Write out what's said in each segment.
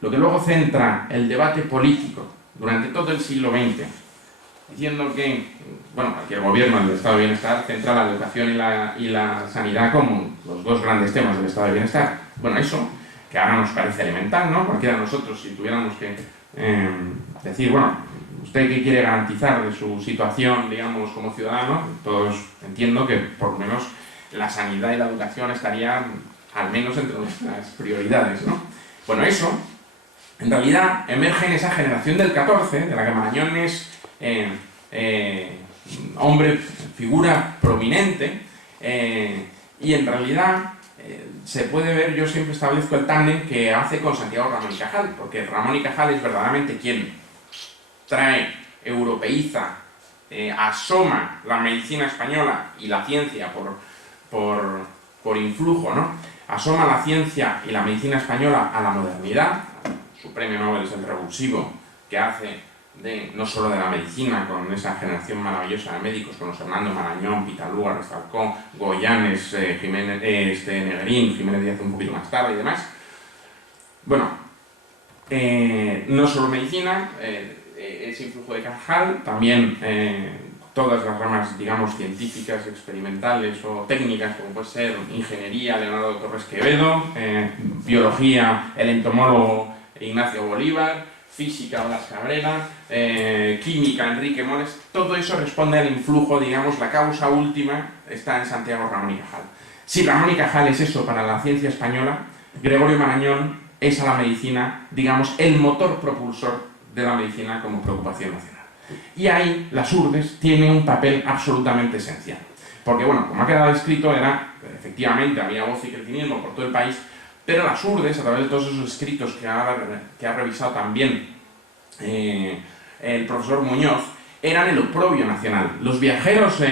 lo que luego centra el debate político durante todo el siglo XX, diciendo que, bueno, cualquier gobierno del estado de bienestar centra la educación y la sanidad como los dos grandes temas del estado de bienestar. Bueno, eso, que ahora nos parece elemental, ¿no? Cualquiera de nosotros, si tuviéramos que decir, bueno, ¿usted qué quiere garantizar de su situación, digamos, como ciudadano? Todos entiendo que, por lo menos, la sanidad y la educación estarían, al menos, entre nuestras prioridades, ¿no? Bueno, eso, en realidad, emerge en esa generación del 14, de la que Marañón es hombre, figura prominente, y en realidad se puede ver, yo siempre establezco el tándem que hace con Santiago Ramón y Cajal, porque Ramón y Cajal es verdaderamente quien trae, europeiza, asoma la medicina española y la ciencia por influjo, ¿no? Asoma la ciencia y la medicina española a la modernidad. Su premio Nobel es el revulsivo que hace no solo de la medicina, con esa generación maravillosa de médicos, con los Hernando Marañón, Pitalúa, Restalcó, Goyanes, Negrín, Jiménez Díaz un poquito más tarde y demás. Bueno, no solo medicina, ese influjo de Cajal, también todas las ramas, digamos, científicas, experimentales o técnicas, como puede ser ingeniería, Leonardo Torres Quevedo, biología, el entomólogo Ignacio Bolívar, física, Blas Cabrera, química, Enrique Mores, todo eso responde al influjo, digamos, la causa última está en Santiago Ramón y Cajal. Si Ramón y Cajal es eso para la ciencia española, Gregorio Marañón es a la medicina, digamos, el motor propulsor de la medicina como preocupación nacional. Y ahí las URDES tienen un papel absolutamente esencial. Porque, bueno, como ha quedado escrito, efectivamente, había voz y cretinismo por todo el país, pero las URDES, a través de todos esos escritos que ha revisado también el profesor Muñoz, eran el oprobio nacional. Los viajeros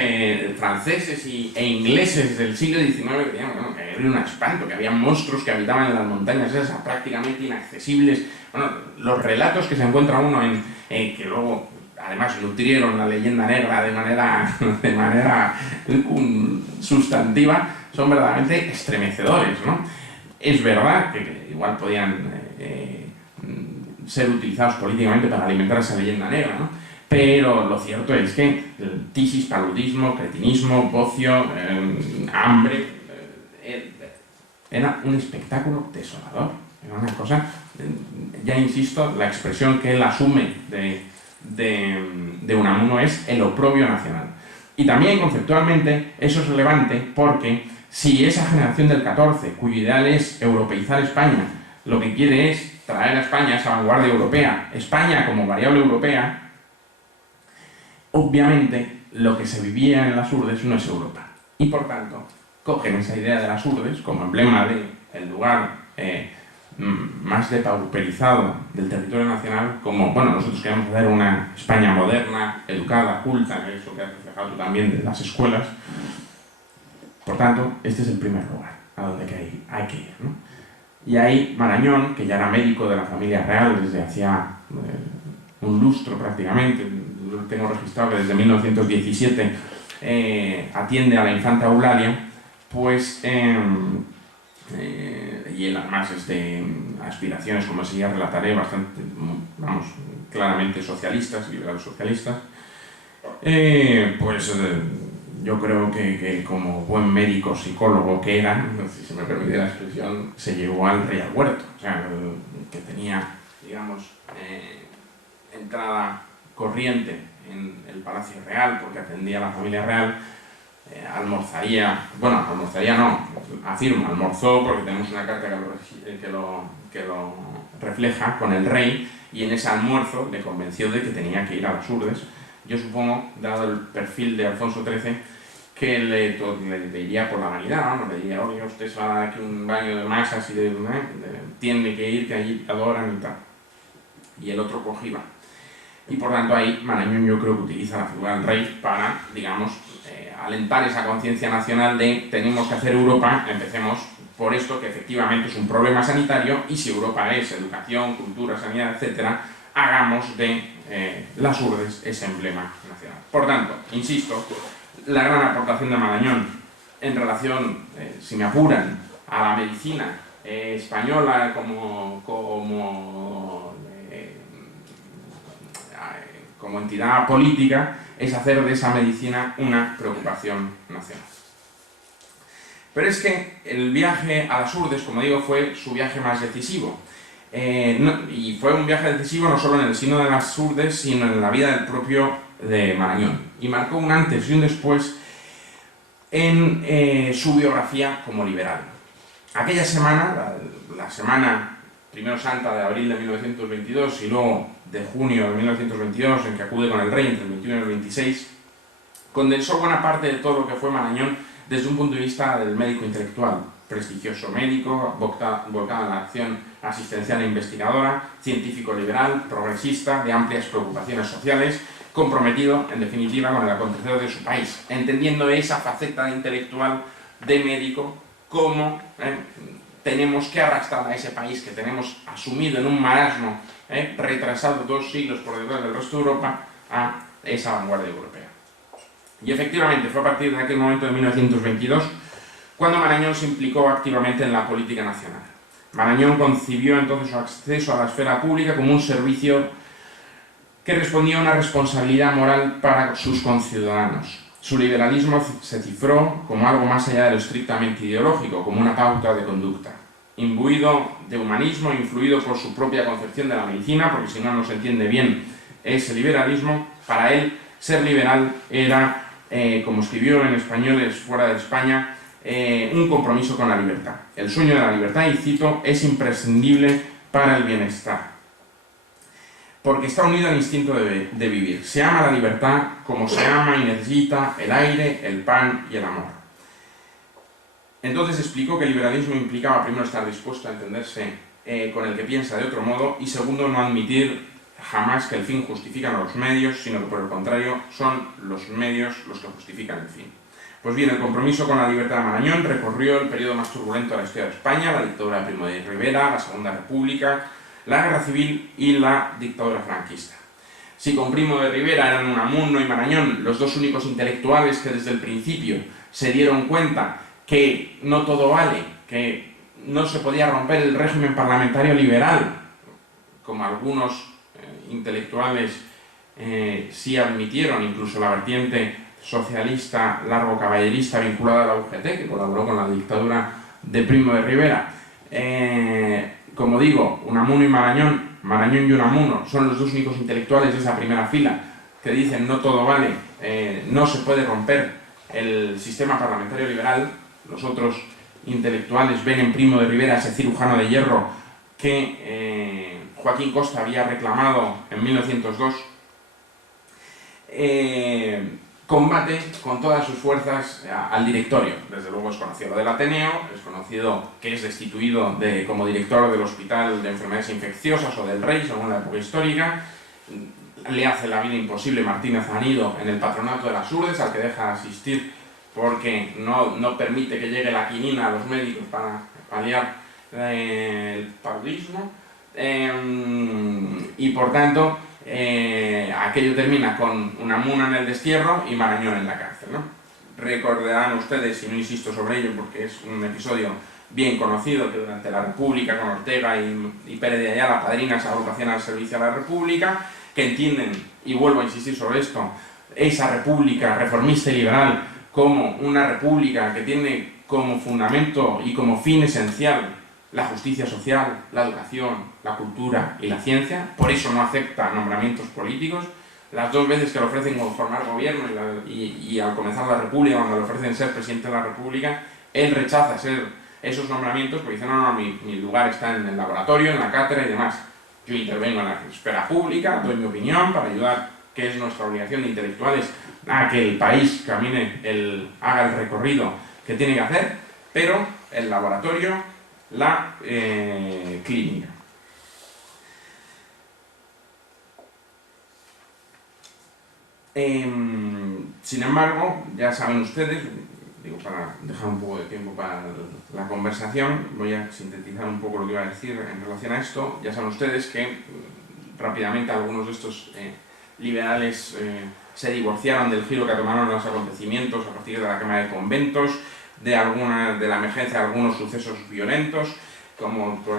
franceses e ingleses del siglo XIX creían que era un espanto, que había monstruos que habitaban en las montañas esas prácticamente inaccesibles. Bueno, los relatos que se encuentra uno que luego, además, nutrieron la leyenda negra de manera sustantiva, son verdaderamente estremecedores, ¿no? Es verdad que igual podían ser utilizados políticamente para alimentar esa leyenda negra, ¿no? Pero lo cierto es que el tisis, paludismo, cretinismo, bocio, hambre, era un espectáculo desolador. Era una cosa, ya insisto, la expresión que él asume de Unamuno es el oprobio nacional. Y también conceptualmente eso es relevante porque si esa generación del 14, cuyo ideal es europeizar España, lo que quiere es traer a España esa vanguardia europea, España como variable europea, obviamente lo que se vivía en las URDES no es Europa. Y por tanto, cogen esa idea de las URDES como emblema del lugar más depauperizado del territorio nacional, como, bueno, nosotros queremos hacer una España moderna, educada, culta, que es lo que has reflejado tú también de las escuelas. Por tanto, este es el primer lugar a donde hay que ir, ¿no? Y ahí Marañón, que ya era médico de la familia real desde hacía un lustro prácticamente, tengo registrado que desde 1917 atiende a la infanta Eulalia, pues, y él además es de aspiraciones, como ya relataré, bastante, vamos, claramente socialistas, liberales socialistas, yo creo que como buen médico psicólogo que era, si se me permite la expresión, se llevó al rey al huerto, o sea, que tenía, digamos, entrada corriente en el Palacio Real, porque atendía a la familia real, almorzaría no, afirmo, almorzó, porque tenemos una carta que lo refleja, con el rey, y en ese almuerzo le convenció de que tenía que ir a las URDES. Yo supongo, dado el perfil de Alfonso XIII, que le iría por la vanidad, ¿no? Le diría, oye, usted se va a dar aquí un baño de masas y tiene que ir, que allí adoran y tal. Y el otro cogiba. Y por tanto ahí Marañón yo creo que utiliza la figura del rey para, digamos, alentar esa conciencia nacional de tenemos que hacer Europa, empecemos por esto, que efectivamente es un problema sanitario, y si Europa es educación, cultura, sanidad, etcétera, hagamos de las URDES ese emblema nacional. Por tanto, insisto, la gran aportación de Marañón en relación, si me apuran, a la medicina española como como entidad política, es hacer de esa medicina una preocupación nacional. Pero es que el viaje a las Urdes, como digo, fue su viaje más decisivo. Y fue un viaje decisivo no solo en el sino de las Urdes, sino en la vida del propio de Marañón. Y marcó un antes y un después en su biografía como liberal. Aquella semana, la semana primero santa de abril de 1922 y luego de junio de 1922, en que acude con el rey entre el 21 y el 26, condensó buena parte de todo lo que fue Marañón desde un punto de vista del médico intelectual, prestigioso médico, volcado en la acción asistencial e investigadora, científico liberal, progresista, de amplias preocupaciones sociales, comprometido, en definitiva, con el acontecer de su país, entendiendo esa faceta intelectual de médico como tenemos que arrastrar a ese país que tenemos asumido en un marasmo retrasado 2 siglos por detrás del resto de Europa a esa vanguardia europea. Y efectivamente fue a partir de aquel momento de 1922 cuando Marañón se implicó activamente en la política nacional. Marañón concibió entonces su acceso a la esfera pública como un servicio que respondía a una responsabilidad moral para sus conciudadanos. Su liberalismo se cifró como algo más allá de lo estrictamente ideológico, como una pauta de conducta. Imbuido de humanismo, influido por su propia concepción de la medicina, porque si no se entiende bien ese liberalismo, para él ser liberal era, como escribió en Españoles fuera de España, un compromiso con la libertad. El sueño de la libertad, y cito, es imprescindible para el bienestar, porque está unido al instinto de vivir. Se ama la libertad como se ama y necesita el aire, el pan y el amor. Entonces explicó que el liberalismo implicaba primero estar dispuesto a entenderse con el que piensa de otro modo y segundo no admitir jamás que el fin justifica los medios, sino que por el contrario son los medios los que justifican el fin. Pues bien, el compromiso con la libertad de Marañón recorrió el periodo más turbulento de la historia de España, la dictadura de Primo de Rivera, la Segunda República, la Guerra Civil y la dictadura franquista. Si con Primo de Rivera eran Unamuno y Marañón los dos únicos intelectuales que desde el principio se dieron cuenta que no todo vale, que no se podía romper el régimen parlamentario liberal, como algunos intelectuales sí admitieron, incluso la vertiente socialista largo caballerista vinculada a la UGT, que colaboró con la dictadura de Primo de Rivera. Como digo, Unamuno y Marañón, Marañón y Unamuno son los dos únicos intelectuales de esa primera fila que dicen no todo vale, no se puede romper el sistema parlamentario liberal. Los otros intelectuales ven en Primo de Rivera ese cirujano de hierro que Joaquín Costa había reclamado en 1902. Combate con todas sus fuerzas al directorio. Desde luego es conocido lo del Ateneo, es conocido que es destituido como director del Hospital de Enfermedades Infecciosas o del Rey, según la época histórica. Le hace la vida imposible Martínez Anido en el patronato de las Urdes, al que deja de asistir porque no permite que llegue la quinina a los médicos para paliar el paludismo. Y por tanto, aquello termina con Unamuno en el destierro y Marañón en la cárcel, ¿no? Recordarán ustedes, y no insisto sobre ello porque es un episodio bien conocido, que durante la República, con Ortega y Pérez de Ayala, padrinas agrupación al servicio de la República, que entienden, y vuelvo a insistir sobre esto, esa república reformista y liberal como una república que tiene como fundamento y como fin esencial la justicia social, la educación, la cultura y la ciencia. Por eso no acepta nombramientos políticos. Las dos veces que le ofrecen formar gobierno y al comenzar la República, cuando le ofrecen ser presidente de la República, él rechaza esos nombramientos porque dice no, mi lugar está en el laboratorio, en la cátedra y demás. Yo intervengo en la esfera pública, doy mi opinión para ayudar, que es nuestra obligación de intelectuales, a que el país haga el recorrido que tiene que hacer, pero el laboratorio, la clínica. Sin embargo, ya saben ustedes, digo, para dejar un poco de tiempo para la conversación, voy a sintetizar un poco lo que iba a decir en relación a esto. Ya saben ustedes que rápidamente algunos de estos liberales se divorciaron del giro que tomaron los acontecimientos a partir de la quema de conventos, de la emergencia de algunos sucesos violentos, como por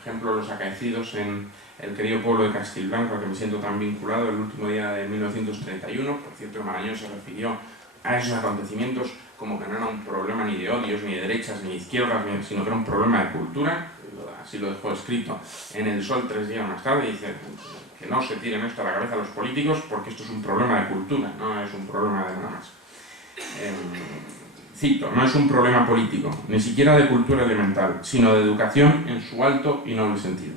ejemplo, los acaecidos en el querido pueblo de Castilblanco, al que me siento tan vinculado, el último día de 1931. Por cierto, Marañón se refirió a esos acontecimientos como que no era un problema ni de odios, ni de derechas, ni de izquierdas, sino que era un problema de cultura. Así lo dejó escrito en El Sol 3 días más tarde, y dice que no se tiren esto a la cabeza a los políticos porque esto es un problema de cultura, no es un problema de nada más. Cito, no es un problema político, ni siquiera de cultura elemental, sino de educación en su alto y noble sentido.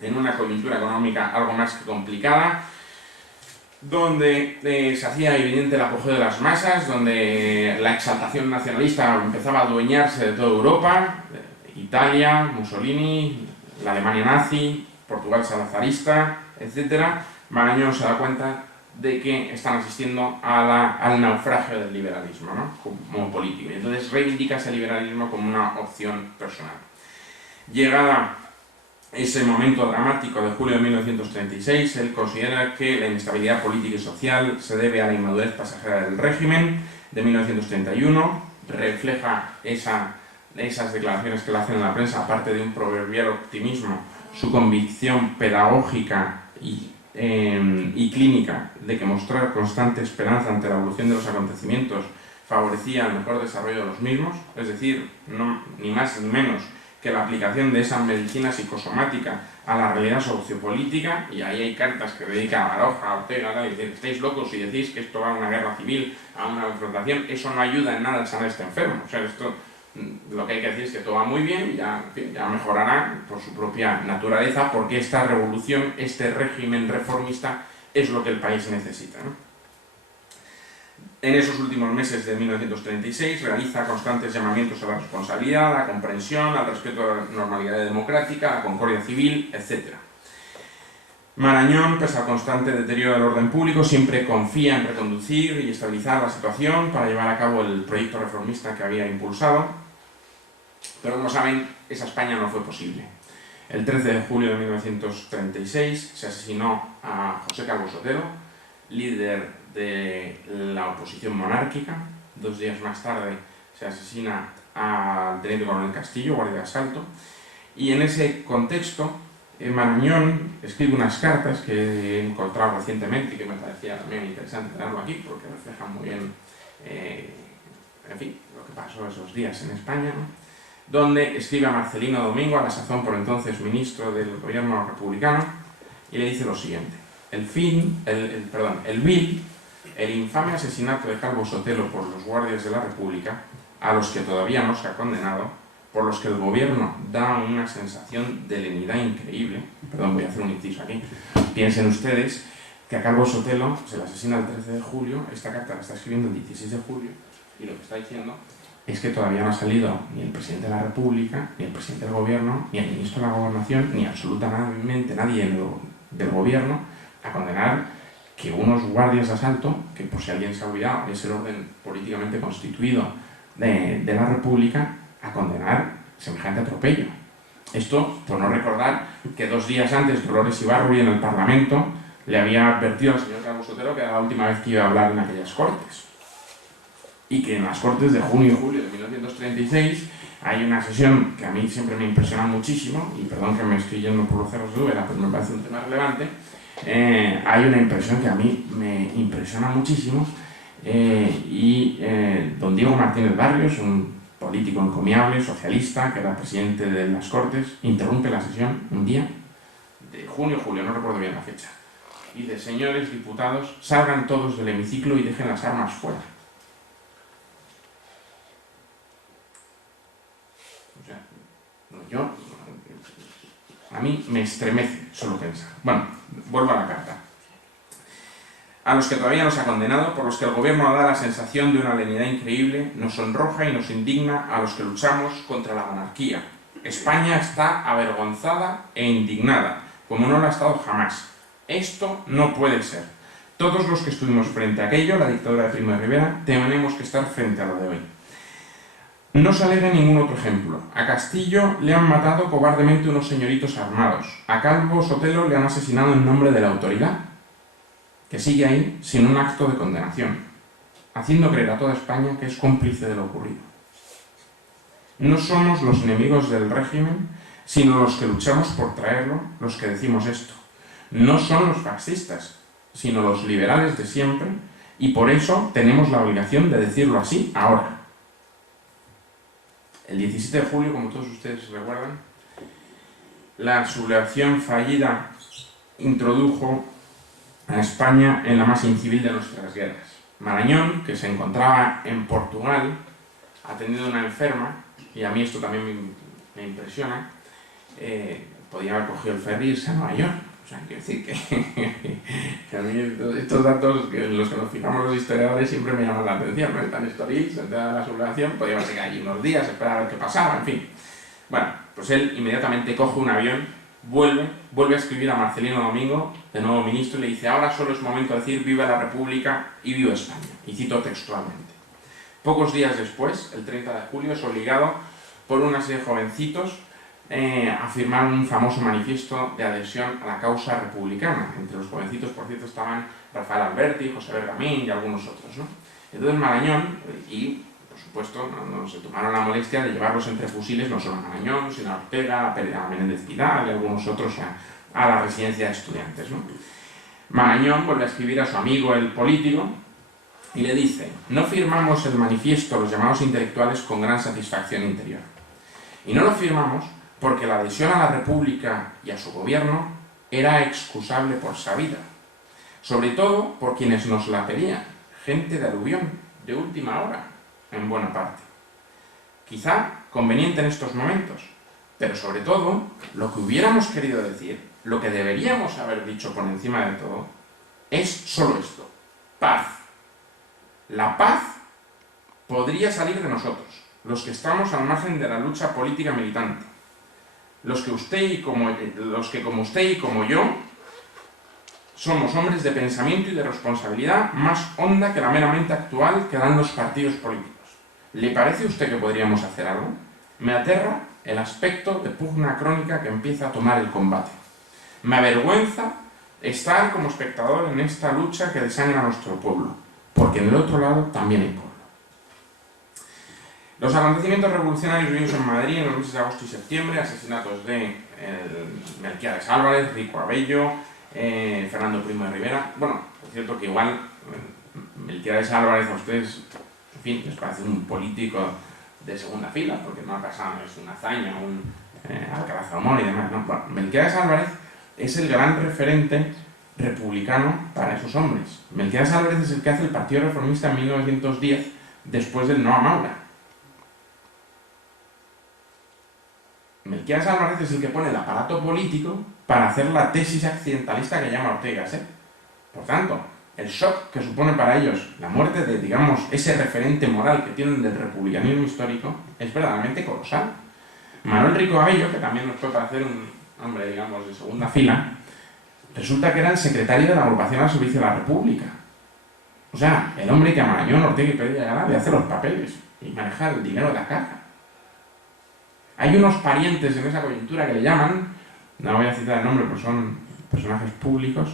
En una coyuntura económica algo más que complicada, donde se hacía evidente el apogeo de las masas, donde la exaltación nacionalista empezaba a adueñarse de toda Europa, Italia, Mussolini, la Alemania nazi, Portugal salazarista, etc., Marañón se da cuenta de que están asistiendo al naufragio del liberalismo, ¿no?, como político. Y entonces reivindica ese liberalismo como una opción personal. Llegada ese momento dramático de julio de 1936, él considera que la inestabilidad política y social se debe a la inmadurez pasajera del régimen de 1931, refleja esas declaraciones que le hacen en la prensa, aparte de un proverbial optimismo, su convicción pedagógica y clínica de que mostrar constante esperanza ante la evolución de los acontecimientos favorecía el mejor desarrollo de los mismos, es decir, no, ni más ni menos que la aplicación de esa medicina psicosomática a la realidad sociopolítica. Y ahí hay cartas que dedica a Baroja, a Ortega, y dicen: estáis locos si decís que esto va a una guerra civil, a una confrontación, eso no ayuda en nada a sanar a este enfermo. O sea, esto, lo que hay que decir es que todo va muy bien y ya, en fin, ya mejorará por su propia naturaleza, porque esta revolución, este régimen reformista, es lo que el país necesita, ¿no? En esos últimos meses de 1936 realiza constantes llamamientos a la responsabilidad, a la comprensión, al respeto a la normalidad democrática, a la concordia civil, etc. Marañón, pese al constante deterioro del orden público, siempre confía en reconducir y estabilizar la situación para llevar a cabo el proyecto reformista que había impulsado. Pero, como saben, esa España no fue posible. El 13 de julio de 1936 se asesinó a José Calvo Sotelo, líder de la oposición monárquica. 2 días más tarde se asesina al teniente coronel Castillo, guardia de asalto, y en ese contexto Marañón escribe unas cartas que he encontrado recientemente y que me parecía también interesante tenerlo aquí porque reflejan muy bien en fin, lo que pasó esos días en España, ¿no?, donde escribe a Marcelino Domingo, a la sazón por entonces ministro del gobierno republicano, y le dice lo siguiente: el vil, el infame asesinato de Calvo Sotelo por los guardias de la República, a los que todavía no se ha condenado, por los que el gobierno da una sensación de lenidad increíble. Perdón, voy a hacer un inciso aquí. Piensen ustedes que a Calvo Sotelo se le asesina el 13 de julio, esta carta la está escribiendo el 16 de julio, y lo que está diciendo es que todavía no ha salido ni el presidente de la República, ni el presidente del gobierno, ni el ministro de la Gobernación, ni absolutamente nadie del gobierno a condenar que unos guardias de asalto, que por si alguien se ha olvidado es el orden políticamente constituido de la República, a condenar semejante atropello. Esto por no recordar que 2 días antes Dolores Ibarruri en el Parlamento le había advertido al señor Calvo Sotelo que era la última vez que iba a hablar en aquellas Cortes, y que en las Cortes de junio y julio de 1936 hay una sesión que a mí siempre me impresiona muchísimo, y perdón que me estoy yendo por los cerros de Úbeda, pero me parece un tema relevante. Hay una impresión que a mí me impresiona muchísimo, don Diego Martínez Barrios, un político encomiable, socialista, que era presidente de las Cortes, interrumpe la sesión un día de junio o julio, no recuerdo bien la fecha, y dice: señores diputados, salgan todos del hemiciclo y dejen las armas fuera. O sea, a mí me estremece solo pensar. Bueno, vuelvo a la carta. A los que todavía no se ha condenado, por los que el gobierno da la sensación de una lenidad increíble, nos sonroja y nos indigna a los que luchamos contra la monarquía. España está avergonzada e indignada, como no lo ha estado jamás. Esto no puede ser. Todos los que estuvimos frente a aquello, la dictadura de Primo de Rivera, tenemos que estar frente a lo de hoy. No se alegue ningún otro ejemplo. A Castillo le han matado cobardemente unos señoritos armados. A Calvo Sotelo le han asesinado en nombre de la autoridad, que sigue ahí sin un acto de condenación, haciendo creer a toda España que es cómplice de lo ocurrido. No somos los enemigos del régimen sino los que luchamos por traerlo, los que decimos esto. No son los fascistas, sino los liberales de siempre, y por eso tenemos la obligación de decirlo así ahora. El 17 de julio, como todos ustedes recuerdan, la sublevación fallida introdujo a España en la más incivil de nuestras guerras. Marañón, que se encontraba en Portugal, atendiendo a una enferma, y a mí esto también me impresiona, podía haber cogido el ferry y irse a Nueva York. O sea, quiero decir que a mí estos datos en los que nos fijamos los historiadores siempre me llaman la atención, ¿no? Están Estoril, se entera de la sublevación, podía haberse quedado allí unos días, esperar a ver qué pasaba, en fin. Bueno, pues él inmediatamente coge un avión, vuelve a escribir a Marcelino Domingo, de nuevo ministro, y le dice: ahora solo es momento de decir viva la República y viva España. Y cito textualmente. Pocos días después, el 30 de julio, es obligado por una serie de jovencitos a firmar un famoso manifiesto de adhesión a la causa republicana. Entre los jovencitos, por cierto, estaban Rafael Alberti, José Bergamín y algunos otros, ¿no? Entonces Marañón, y por supuesto no se tomaron la molestia de llevarlos entre fusiles, no solo a Marañón, sino a Ortega, a Menéndez Pidal y algunos otros a la residencia de estudiantes, ¿no? Marañón vuelve a escribir a su amigo el político y le dice: no firmamos el manifiesto los llamados intelectuales con gran satisfacción interior. Y no lo firmamos porque la adhesión a la República y a su gobierno era excusable por sabida, sobre todo por quienes nos la pedían, gente de aluvión, de última hora, en buena parte. Quizá conveniente en estos momentos, pero sobre todo, lo que hubiéramos querido decir, lo que deberíamos haber dicho por encima de todo, es solo esto: paz. La paz podría salir de nosotros, los que estamos al margen de la lucha política militante, los que como usted y como yo somos hombres de pensamiento y de responsabilidad más honda que la meramente actual que dan los partidos políticos. ¿Le parece a usted que podríamos hacer algo? Me aterra el aspecto de pugna crónica que empieza a tomar el combate. Me avergüenza estar como espectador en esta lucha que desangra a nuestro pueblo, porque en el otro lado también hay pueblo. Los acontecimientos revolucionarios vividos en Madrid en los meses de agosto y septiembre, asesinatos de Melquiades Álvarez, Rico Abello, Fernando Primo de Rivera. Bueno, por cierto que igual Melquiades Álvarez a ustedes, en fin, les parece un político de segunda fila, porque no ha pasado, no es una hazaña, un Alcalá Zamora y demás, ¿no? Bueno, Melquiades Álvarez es el gran referente republicano para esos hombres. Melquiades Álvarez es el que hace el Partido Reformista en 1910, después del no a Maura. Melquiades Álvarez es el que pone el aparato político para hacer la tesis accidentalista que llama Ortega y Gasset. Por tanto, el shock que supone para ellos la muerte de, digamos, ese referente moral que tienen del republicanismo histórico es verdaderamente colosal. Manuel Rico Abello, que también nos puede parecer un hombre, digamos, de segunda fila, resulta que era el secretario de la agrupación al servicio de la República. O sea, el hombre que a Marañón, Ortega y Pérez Ayala le hace los papeles y maneja el dinero de la caja. Hay unos parientes en esa coyuntura que le llaman, no voy a citar el nombre, pues son personajes públicos,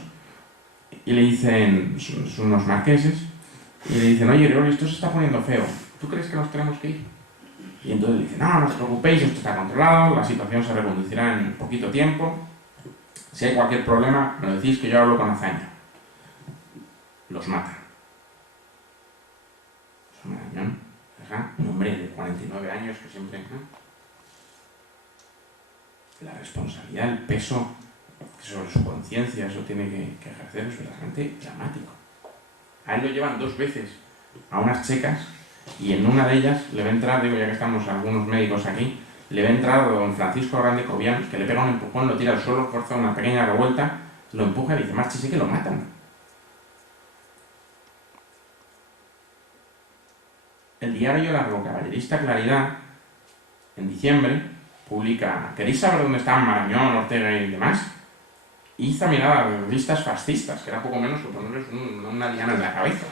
y le dicen, son unos marqueses, y le dicen: oye, Gregorio, esto se está poniendo feo, ¿tú crees que nos tenemos que ir? Y entonces le dicen: no, no os preocupéis, esto está controlado, la situación se reconducirá en poquito tiempo, si hay cualquier problema, me lo decís que yo hablo con hazaña. Los matan. Es un Marañón, un hombre de 49 años que siempre... ¿no? La responsabilidad, el peso sobre su conciencia, eso tiene que ejercer, es verdaderamente dramático. A él lo llevan 2 veces a unas checas y en una de ellas le va a entrar, digo, ya que estamos algunos médicos aquí, le va a entrar don Francisco Grande Cobian, que le pega un empujón, lo tira al suelo, fuerza una pequeña revuelta, lo empuja y dice: márchese, que lo matan. El diario Largo Caballerista Claridad, en diciembre, publica: ¿queréis saber dónde estaban Marañón, Ortega y demás? Y hizo mirar a las listas fascistas, que era poco menos que ponerles una liana en la cabeza.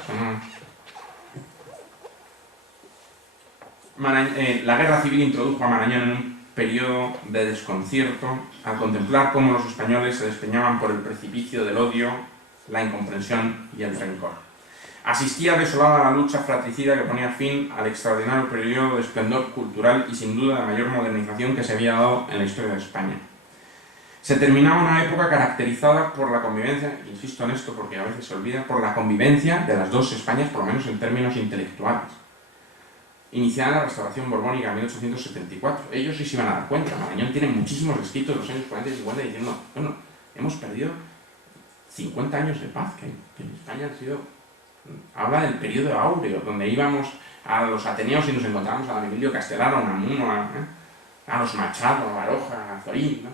La guerra civil introdujo a Marañón en un periodo de desconcierto al contemplar cómo los españoles se despeñaban por el precipicio del odio, la incomprensión y el rencor. Asistía desolada a la lucha fratricida que ponía fin al extraordinario periodo de esplendor cultural y sin duda de mayor modernización que se había dado en la historia de España. Se terminaba una época caracterizada por la convivencia, insisto en esto porque a veces se olvida, por la convivencia de las dos Españas, por lo menos en términos intelectuales. Iniciada la restauración borbónica en 1874. Ellos sí se iban a dar cuenta. Marañón tiene muchísimos escritos de los años 40 y 50 diciendo, bueno, hemos perdido 50 años de paz, que en España han sido... Habla del periodo áureo, donde íbamos a los Ateneos y nos encontramos a don Emilio Castelar, a Unamuno, a los Machado, a Baroja, a Zorín, ¿no?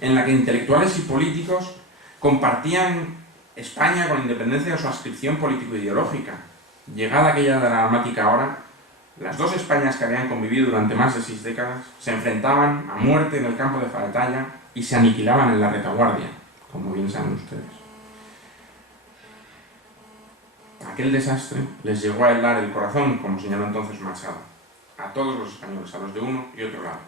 En la que intelectuales y políticos compartían España con independencia de su adscripción político-ideológica. Llegada aquella dramática hora, las dos Españas que habían convivido durante más de 6 décadas se enfrentaban a muerte en el campo de batalla y se aniquilaban en la retaguardia, como bien saben ustedes. Aquel desastre les llegó a helar el corazón, como señaló entonces Machado, a todos los españoles, a los de uno y otro lado.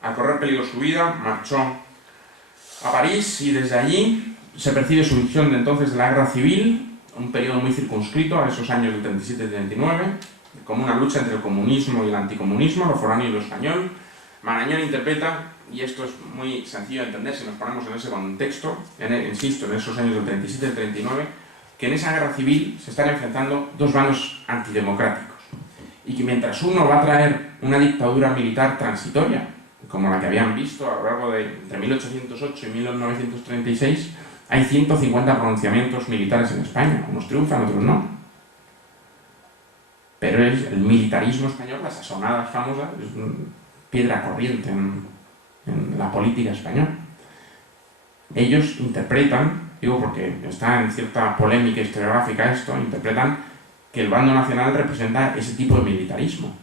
Al correr peligro su vida, marchó a París y desde allí se percibe su visión de entonces de la guerra civil, un periodo muy circunscrito a esos años del 37 y 39, como una lucha entre el comunismo y el anticomunismo, lo foráneo y lo español. Marañón interpreta, y esto es muy sencillo de entender si nos ponemos en ese contexto, insisto, en esos años del 37 y 39, que en esa guerra civil se están enfrentando dos bandos antidemocráticos, y que mientras uno va a traer una dictadura militar transitoria, como la que habían visto a lo largo de entre 1808 y 1936, hay 150 pronunciamientos militares en España, unos triunfan, otros no. Pero es el militarismo español, las asonadas famosas, es piedra corriente en la política española. Ellos interpretan, digo porque está en cierta polémica historiográfica esto, interpretan que el bando nacional representa ese tipo de militarismo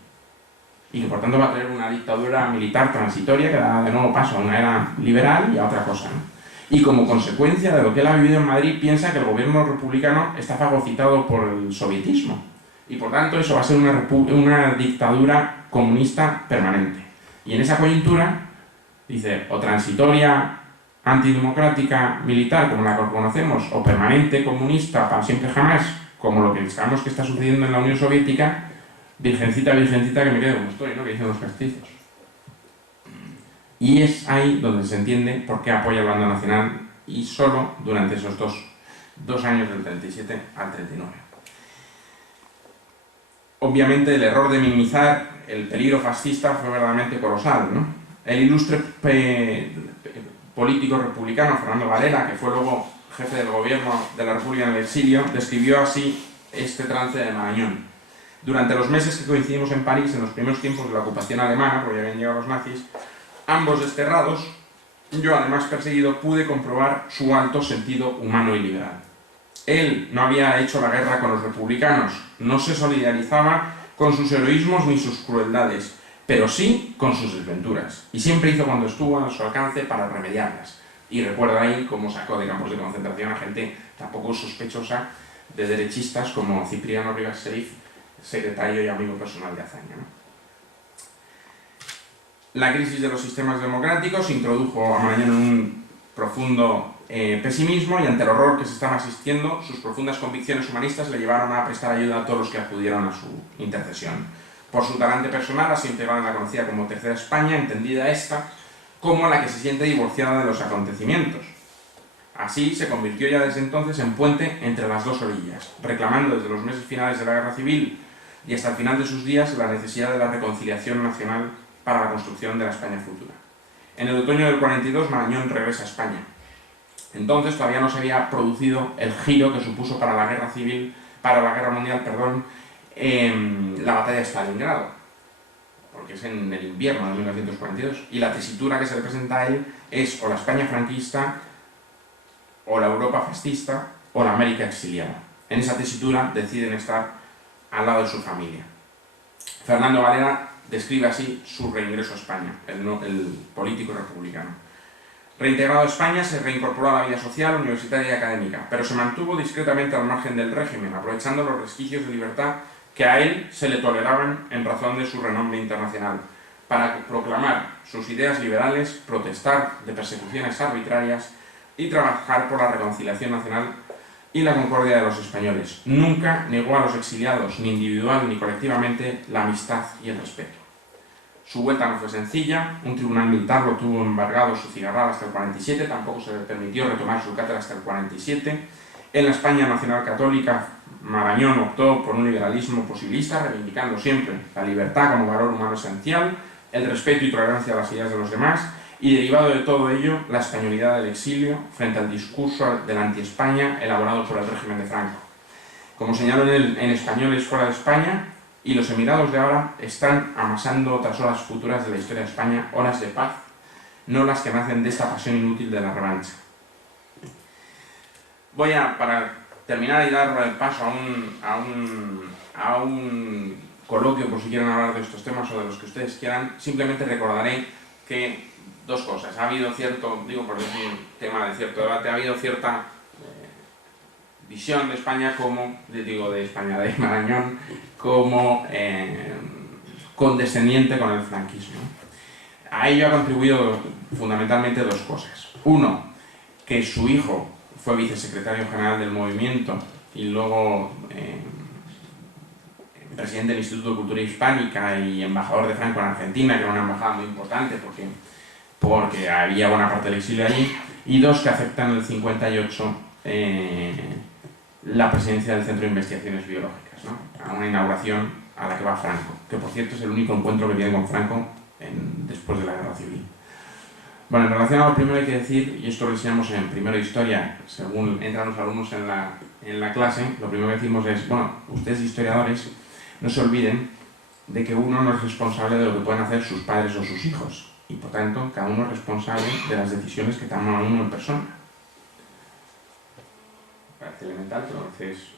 y que por tanto va a tener una dictadura militar transitoria que da de nuevo paso a una era liberal y a otra cosa, ¿no? Y como consecuencia de lo que él ha vivido en Madrid, piensa que el gobierno republicano está fagocitado por el sovietismo. Y por tanto eso va a ser una dictadura comunista permanente. Y en esa coyuntura, dice, o transitoria, antidemocrática, militar, como la que conocemos, o permanente, comunista, para siempre jamás, como lo que sabemos que está sucediendo en la Unión Soviética, virgencita, virgencita, que me quede como estoy, ¿no? Que dicen los castizos. Y es ahí donde se entiende por qué apoya el bando nacional y solo durante esos dos años del 37 al 39. Obviamente el error de minimizar el peligro fascista fue verdaderamente colosal, ¿no? El ilustre político republicano Fernando Varela, que fue luego jefe del gobierno de la República en el exilio, describió así este trance de Marañón. Durante los meses que coincidimos en París, en los primeros tiempos de la ocupación alemana, porque ya habían llegado los nazis, ambos desterrados, yo además perseguido, pude comprobar su alto sentido humano y liberal. Él no había hecho la guerra con los republicanos, no se solidarizaba con sus heroísmos ni sus crueldades, pero sí con sus desventuras, y siempre hizo cuando estuvo a su alcance para remediarlas. Y recuerda ahí cómo sacó de campos de concentración a gente tampoco sospechosa de derechistas como Cipriano Rivas Serif, secretario y amigo personal de Azaña, ¿no? La crisis de los sistemas democráticos introdujo a Marañón en un profundo pesimismo y ante el horror que se estaba asistiendo, sus profundas convicciones humanistas le llevaron a prestar ayuda a todos los que acudieron a su intercesión. Por su talante personal ha sido integrada en la conocida como Tercera España, entendida esta como la que se siente divorciada de los acontecimientos. Así se convirtió ya desde entonces en puente entre las dos orillas, reclamando desde los meses finales de la Guerra Civil y hasta el final de sus días la necesidad de la reconciliación nacional para la construcción de la España futura. En el otoño del 42 Marañón regresa a España. Entonces todavía no se había producido el giro que supuso para la Guerra Civil, para la Guerra Mundial, la batalla de Stalingrado, porque es en el invierno de 1942, y la tesitura que se le presenta a él es o la España franquista, o la Europa fascista, o la América exiliada. En esa tesitura deciden estar al lado de su familia. Fernando Varela describe así su reingreso a España, el político republicano. Reintegrado a España, se reincorporó a la vida social, universitaria y académica, pero se mantuvo discretamente al margen del régimen, aprovechando los resquicios de libertad que a él se le toleraban en razón de su renombre internacional, para proclamar sus ideas liberales, protestar de persecuciones arbitrarias y trabajar por la reconciliación nacional y la concordia de los españoles. Nunca negó a los exiliados, ni individual ni colectivamente, la amistad y el respeto. Su vuelta no fue sencilla, un tribunal militar lo tuvo embargado su cigarral hasta el 47, tampoco se le permitió retomar su cátedra hasta el 47. En la España nacional católica, Marañón optó por un liberalismo posibilista, reivindicando siempre la libertad como valor humano esencial, el respeto y tolerancia a las ideas de los demás, y derivado de todo ello, la españolidad del exilio frente al discurso del anti-España elaborado por el régimen de Franco. Como señaló en Españoles fuera de España, y los Emirados de ahora están amasando otras olas futuras de la historia de España, olas de paz, no las que nacen de esta pasión inútil de la revancha. Voy a, para terminar y dar el paso a un coloquio, por si quieren hablar de estos temas o de los que ustedes quieran, simplemente recordaré que dos cosas. Ha habido cierto, digo por decir tema de cierto debate, ha habido cierta visión de España como, de España, de Marañón, como condescendiente con el franquismo. A ello ha contribuido fundamentalmente dos cosas. Uno, que su hijo fue vicesecretario general del movimiento y luego presidente del Instituto de Cultura Hispánica y embajador de Franco en Argentina, que era una embajada muy importante porque había buena parte del exilio allí. Y dos, que aceptan en el 58 la presidencia del Centro de Investigaciones Biológicas, ¿no? A una inauguración a la que va Franco, que por cierto es el único encuentro que tiene con Franco después de la Guerra Civil. Bueno, en relación a lo primero hay que decir, y esto lo enseñamos en primero de historia, según entran los alumnos en la clase, lo primero que decimos es, bueno, ustedes historiadores, no se olviden de que uno no es responsable de lo que pueden hacer sus padres o sus hijos, y por tanto, cada uno es responsable de las decisiones que toma uno en persona. Parece elemental, pero a veces,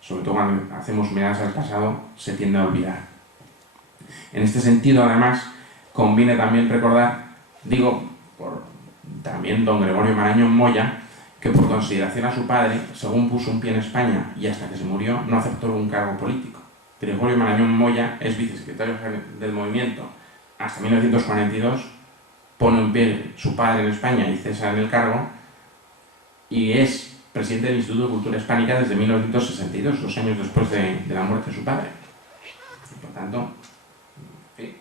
sobre todo cuando hacemos miradas al pasado, se tiende a olvidar. En este sentido, además, conviene también recordar, digo, por también don Gregorio Marañón Moya, que por consideración a su padre, según puso un pie en España y hasta que se murió, no aceptó un cargo político. Gregorio Marañón Moya es vicesecretario del movimiento hasta 1942, pone un pie su padre en España y cesa en el cargo, y es presidente del Instituto de Cultura Hispánica desde 1962, 2 años después de la muerte de su padre. Y por tanto, en fin,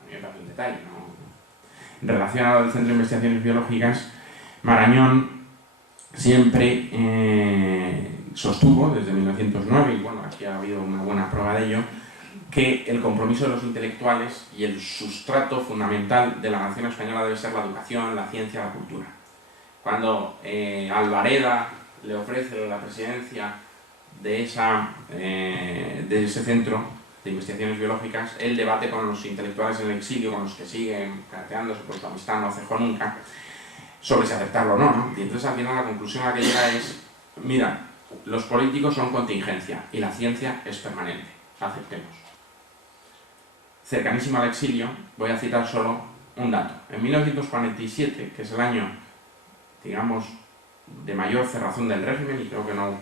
a mí me parece un detalle, ¿no? En relación a lo del Centro de Investigaciones Biológicas, Marañón siempre sostuvo, desde 1909, y bueno, aquí ha habido una buena prueba de ello, que el compromiso de los intelectuales y el sustrato fundamental de la nación española debe ser la educación, la ciencia, la cultura. Cuando Alvareda le ofrece la presidencia de ese centro de investigaciones biológicas, él debate con los intelectuales en el exilio, con los que siguen carteándose, pues la amistad no cejó nunca, sobre si aceptarlo o no, ¿no? Y entonces al final la conclusión a la que llega es, mira, los políticos son contingencia y la ciencia es permanente, aceptemos. Cercanísimo al exilio, voy a citar solo un dato. En 1947, que es el año, digamos, de mayor cerrazón del régimen, y creo que no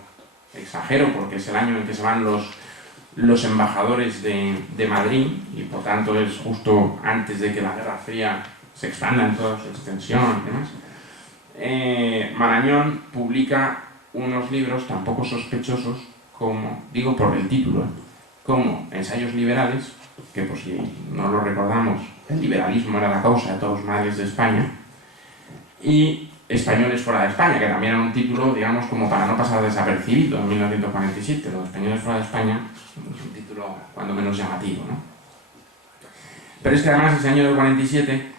exagero porque es el año en que se van los embajadores de Madrid, y por tanto es justo antes de que la Guerra Fría se expanda en toda su extensión y demás, Marañón publica unos libros tan poco sospechosos como, digo por el título, como Ensayos liberales, que por si no lo recordamos, el liberalismo era la causa de todos los males de España, y Españoles fuera de España, que también era un título, digamos, como para no pasar desapercibido en 1947. Los Españoles fuera de España es un título cuando menos llamativo, ¿no? Pero es que además ese año del 47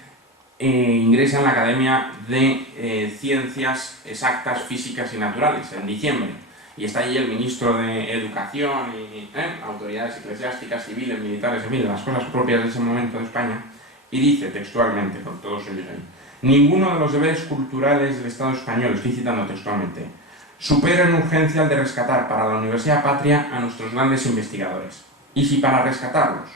ingresa en la Academia de Ciencias Exactas, Físicas y Naturales, en diciembre. Y está allí el ministro de Educación y autoridades eclesiásticas, civiles, militares, en fin, de las cosas propias de ese momento de España, y dice textualmente, con todos ellos ahí, ninguno de los deberes culturales del Estado español, estoy citando textualmente, supera en urgencia el de rescatar para la Universidad Patria a nuestros grandes investigadores. Y si para rescatarlos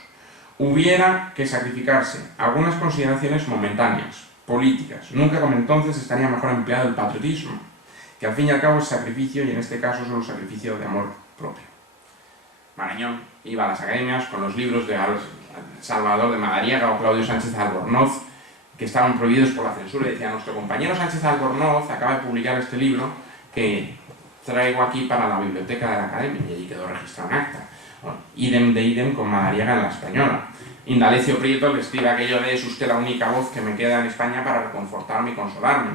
hubiera que sacrificarse algunas consideraciones momentáneas, políticas, nunca como entonces estaría mejor empleado el patriotismo, que al fin y al cabo es sacrificio, y en este caso solo sacrificio de amor propio. Marañón iba a las academias con los libros de Salvador de Madariaga o Claudio Sánchez Albornoz, que estaban prohibidos por la censura, y decía, nuestro compañero Sánchez Albornoz acaba de publicar este libro que traigo aquí para la biblioteca de la Academia, y allí quedó registrado en acta. Bueno, idem de idem con Madariaga en La Española. Indalecio Prieto le escribe aquello de: es usted la única voz que me queda en España para reconfortarme y consolarme.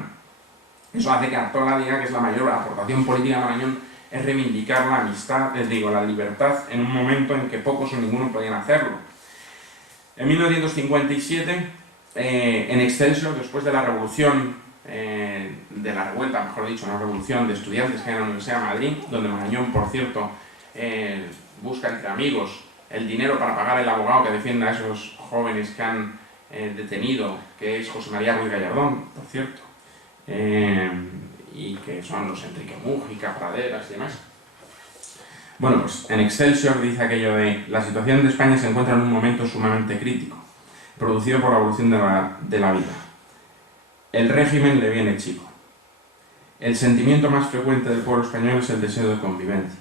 Eso hace que Artola diga que es la mayor aportación política de Marañón es reivindicar la amistad, les digo, la libertad, en un momento en que pocos o ninguno podían hacerlo. En 1957, en Excelsior, después de la revolución, de la revuelta, mejor dicho, una revolución de estudiantes que hay en la Universidad de Madrid, donde Marañón, por cierto, busca entre amigos el dinero para pagar el abogado que defienda a esos jóvenes que han detenido, que es José María Ruiz Gallardón, por cierto, y que son los Enrique Mújica, Praderas y demás. Bueno, pues en Excelsior dice aquello de: la situación de España se encuentra en un momento sumamente crítico, producido por la evolución de la vida. El régimen le viene chico. El sentimiento más frecuente del pueblo español es el deseo de convivencia.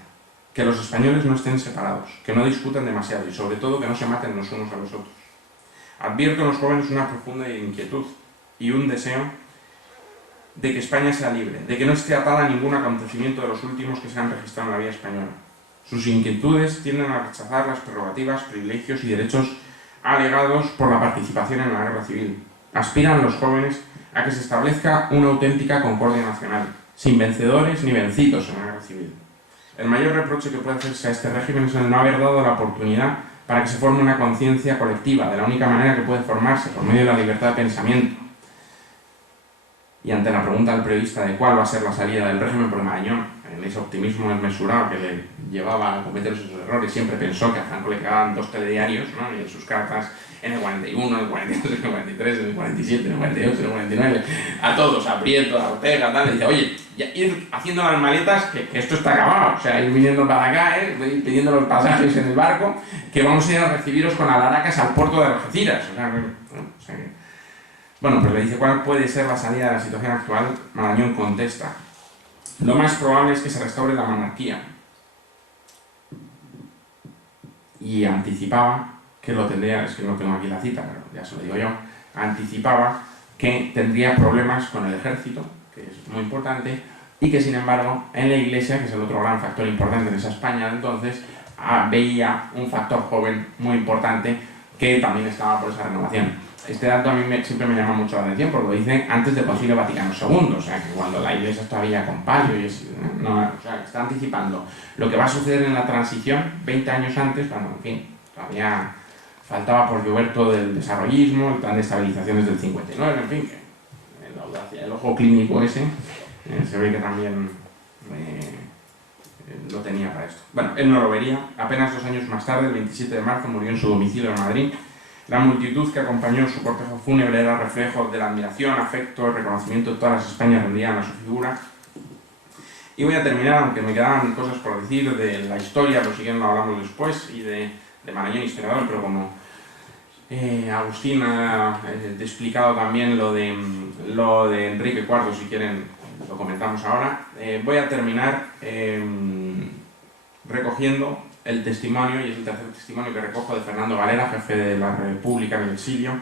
Que los españoles no estén separados, que no discutan demasiado y sobre todo que no se maten los unos a los otros. Advierto en los jóvenes una profunda inquietud y un deseo de que España sea libre, de que no esté atada a ningún acontecimiento de los últimos que se han registrado en la vida española. Sus inquietudes tienden a rechazar las prerrogativas, privilegios y derechos alegados por la participación en la guerra civil. Aspiran los jóvenes a que se establezca una auténtica concordia nacional, sin vencedores ni vencidos en la guerra civil. El mayor reproche que puede hacerse a este régimen es el no haber dado la oportunidad para que se forme una conciencia colectiva, de la única manera que puede formarse, por medio de la libertad de pensamiento. Y ante la pregunta del periodista de cuál va a ser la salida del régimen, por Marañón, en ese optimismo desmesurado que le llevaba a cometer esos errores, siempre pensó que a Franco le quedaban 2 telediarios, ¿no? Y en sus cartas, en el 41, en el 42, en el 43, en el 47, en el 48, en el 49, a todos, a Prieto, a Ortega, tal, le dice: oye, ya ir haciendo las maletas, que esto está acabado, o sea, ir viniendo para acá, pidiendo los pasajes en el barco, que vamos a ir a recibiros con alaracas al puerto de Algeciras. Bueno, pues le dice: ¿cuál puede ser la salida de la situación actual? Marañón contesta: lo más probable es que se restaure la monarquía. Y anticipaba que lo tendría, es que no tengo aquí la cita, pero ya se lo digo yo, anticipaba que tendría problemas con el ejército, que es muy importante, y que sin embargo en la Iglesia, que es el otro gran factor importante en esa España de entonces, veía un factor joven muy importante que también estaba por esa renovación. Este dato a mí siempre me llama mucho la atención porque lo dice antes del Concilio Vaticano II, o sea que cuando la Iglesia todavía con palio y o sea, está anticipando lo que va a suceder en la transición 20 años antes, cuando en fin, todavía faltaba por llover todo el desarrollismo, el plan de estabilizaciones del 59, en fin, que la audacia, el ojo clínico ese, se ve que también lo tenía para esto. Bueno, él no lo vería. Apenas 2 años más tarde, el 27 de marzo, murió en su domicilio en Madrid. La multitud que acompañó su cortejo fúnebre era reflejo de la admiración, afecto, reconocimiento de todas las Españas rendían a su figura. Y voy a terminar, aunque me quedaban cosas por decir de la historia, pero si quieren lo hablamos después, y de Marañón historiador, pero como Agustín ha explicado también lo de Enrique IV, si quieren lo comentamos ahora, voy a terminar recogiendo el testimonio, y es el tercer testimonio que recojo, de Fernando Valera, jefe de la República en el exilio,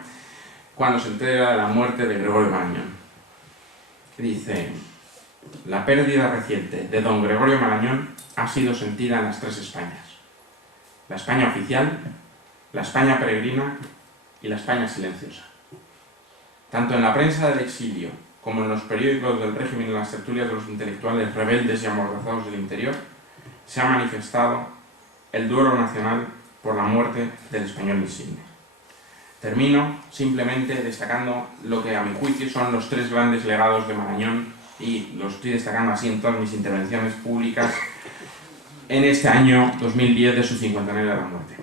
cuando se entera de la muerte de Gregorio Marañón. Dice: la pérdida reciente de don Gregorio Marañón ha sido sentida en las 3 Españas: la España oficial, la España peregrina y la España silenciosa. Tanto en la prensa del exilio como en los periódicos del régimen y en las tertulias de los intelectuales rebeldes y amordazados del interior, se ha manifestado el duelo nacional por la muerte del español insigne. Termino simplemente destacando lo que a mi juicio son los 3 grandes legados de Marañón, y los estoy destacando así en todas mis intervenciones públicas en este año 2010 de su 50 aniversario de la muerte.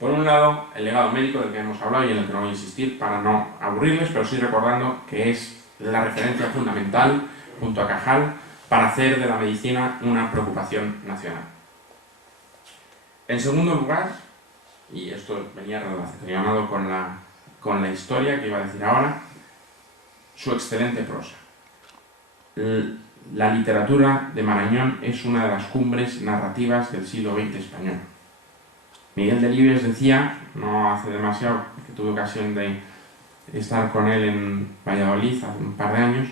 Por un lado, el legado médico del que hemos hablado y en el que no voy a insistir para no aburrirles, pero sí recordando que es la referencia fundamental, junto a Cajal, para hacer de la medicina una preocupación nacional. En segundo lugar, y esto venía relacionado con la historia que iba a decir ahora, su excelente prosa. La literatura de Marañón es una de las cumbres narrativas del siglo XX español. Miguel Delibes decía, no hace demasiado, que tuve ocasión de estar con él en Valladolid hace un par de años,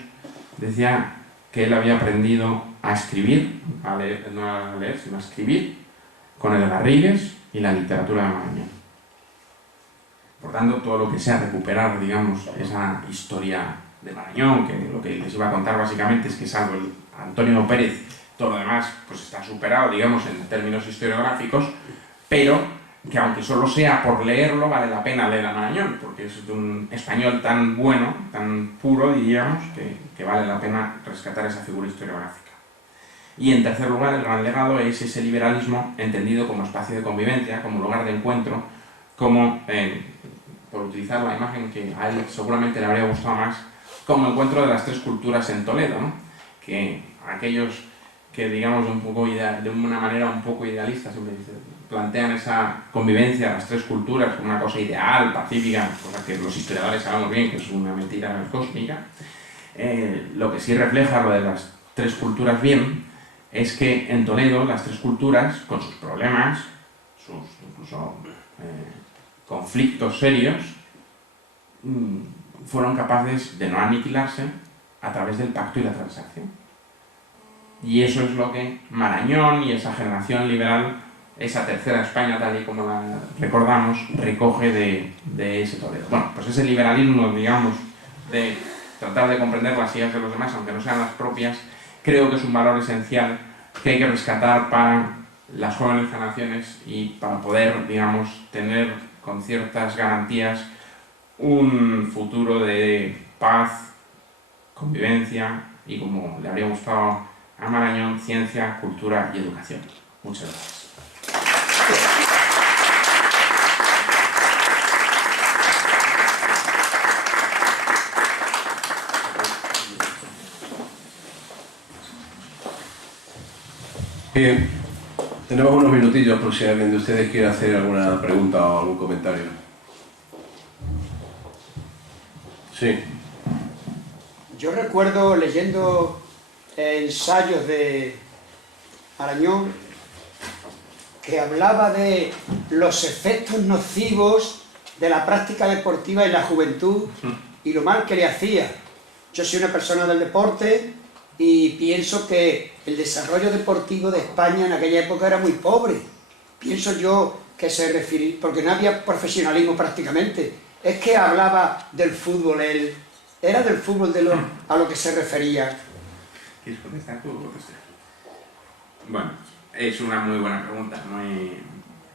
decía que él había aprendido a escribir, no a leer, sino a escribir, con el Garrigues y la literatura de Marañón. Por tanto, todo lo que sea recuperar, digamos, esa historia de Marañón, que lo que les iba a contar básicamente es que salvo el Antonio Pérez, todo lo demás pues está superado, digamos, en términos historiográficos, pero que aunque solo sea por leerlo, vale la pena leer a Marañón, porque es de un español tan bueno, tan puro, diríamos, que vale la pena rescatar esa figura historiográfica. Y en tercer lugar, el gran legado es ese liberalismo entendido como espacio de convivencia, como lugar de encuentro, como, por utilizar la imagen que a él seguramente le habría gustado más, como encuentro de las tres culturas en Toledo, ¿no? Que aquellos que, digamos, de una manera un poco idealista, siempre plantean esa convivencia de las tres culturas como una cosa ideal, pacífica, cosa que los historiadores sabemos bien que es una mentira cósmica. Lo que sí refleja lo de las tres culturas bien es que en Toledo las tres culturas, con sus problemas, sus incluso conflictos serios, fueron capaces de no aniquilarse a través del pacto y la transacción. Y eso es lo que Marañón y esa generación liberal, esa tercera España tal y como la recordamos, recoge de ese Toledo. Bueno, pues ese liberalismo, digamos, de tratar de comprender las ideas de los demás, aunque no sean las propias, creo que es un valor esencial que hay que rescatar para las jóvenes generaciones y para poder, digamos, tener con ciertas garantías un futuro de paz, convivencia y, como le habría gustado a Marañón, ciencia, cultura y educación. Muchas gracias. Bien, tenemos unos minutillos por si alguien de ustedes quiere hacer alguna pregunta o algún comentario. Sí. Yo recuerdo leyendo ensayos de Marañón que hablaba de los efectos nocivos de la práctica deportiva en la juventud y lo mal que le hacía. Yo soy una persona del deporte y pienso que el desarrollo deportivo de España en aquella época era muy pobre. Pienso yo que se refiere, porque no había profesionalismo prácticamente. Es que hablaba del fútbol, él era del fútbol a lo que se refería. ¿Quieres contestar tú o contestar? Bueno, es una muy buena pregunta,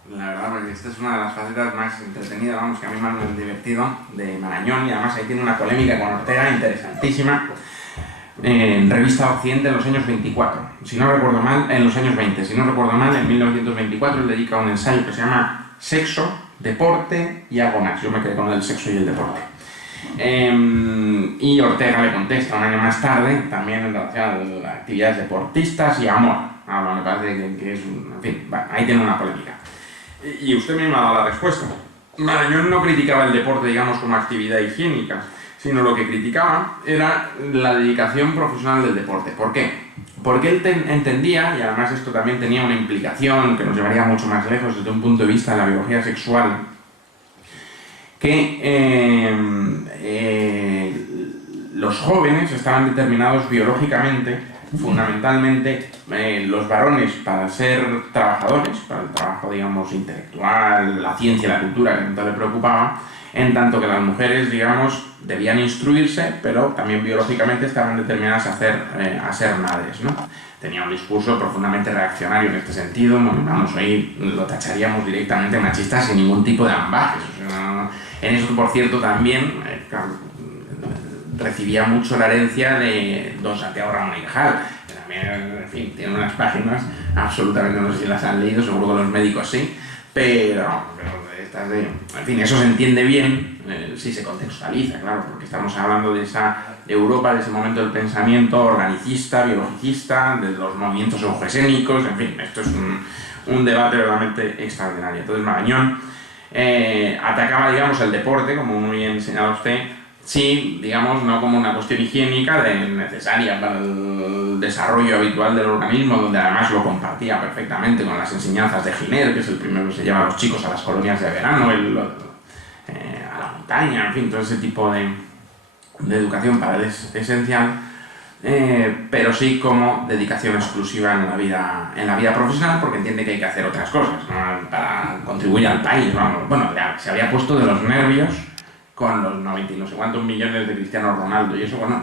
la verdad, porque esta es una de las facetas más entretenidas, vamos, que a mí me han divertido de Marañón, y además ahí tiene una polémica con Ortega interesantísima, en Revista Occidente en los años 24, si no recuerdo mal, en los años 20, si no recuerdo mal, en 1924 él dedica un ensayo que se llama Sexo, Deporte y algo más. Yo me quedé con el sexo y el deporte. Y Ortega le contesta un año más tarde, también en relación a actividades deportistas y amor. Me parece que es un... En fin, ahí tiene una polémica. Y usted mismo ha dado la respuesta. Marañón no criticaba el deporte, digamos, como actividad higiénica, sino lo que criticaba era la dedicación profesional del deporte. ¿Por qué? Porque él entendía, y además esto también tenía una implicación que nos llevaría mucho más lejos desde un punto de vista de la biología sexual, que los jóvenes estaban determinados biológicamente, fundamentalmente los varones para ser trabajadores, para el trabajo, digamos, intelectual, la ciencia y la cultura, que tanto le preocupaba, en tanto que las mujeres, digamos, debían instruirse, pero también biológicamente estaban determinadas a ser madres, ¿no? Tenía un discurso profundamente reaccionario en este sentido. Vamos, hoy lo tacharíamos directamente machista sin ningún tipo de ambajes. O sea, en eso, por cierto, también recibía mucho la herencia de don Santiago Ramón y Cajal, que también, en fin, tiene unas páginas absolutamente, no sé si las han leído, seguro que los médicos sí, pero en fin, eso se entiende bien si se contextualiza, claro, porque estamos hablando de esa Europa, de ese momento del pensamiento organicista, biologicista, de los movimientos eugesénicos, en fin, esto es un debate realmente extraordinario. Entonces Marañón atacaba, digamos, el deporte, como muy bien señala usted, sí, digamos, no como una cuestión higiénica necesaria para el desarrollo habitual del organismo, donde además lo compartía perfectamente con las enseñanzas de Giner, que es el primero que se lleva a los chicos a las colonias de verano, a la montaña, en fin, todo ese tipo de educación para él es esencial, pero sí como dedicación exclusiva en la vida profesional, porque entiende que hay que hacer otras cosas, ¿no? Para contribuir al país, ¿no? Bueno, se había puesto de los nervios con los 90 y no sé cuántos millones de Cristiano Ronaldo, y eso, bueno,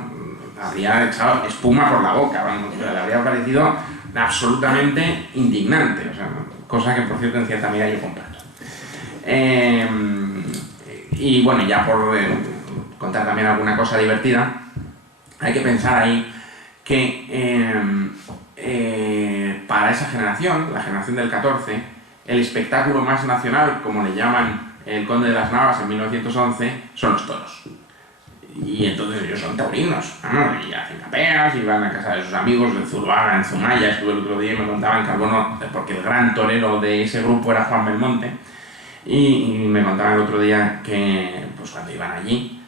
habría echado espuma por la boca, vamos, le habría parecido absolutamente indignante, o sea, cosa que, por cierto, en cierta medida yo comparto. Y bueno, ya por contar también alguna cosa divertida, hay que pensar ahí que para esa generación, la generación del 14, el espectáculo más nacional, como le llaman el Conde de las Navas en 1911, son los toros. Y entonces ellos son taurinos, ¿no? Y hacen capeas, y van a casa de sus amigos de Zuluaga, en Zumaya. Estuve el otro día y me contaban que alguno, porque el gran torero de ese grupo era Juan Belmonte, y me contaban el otro día que pues cuando iban allí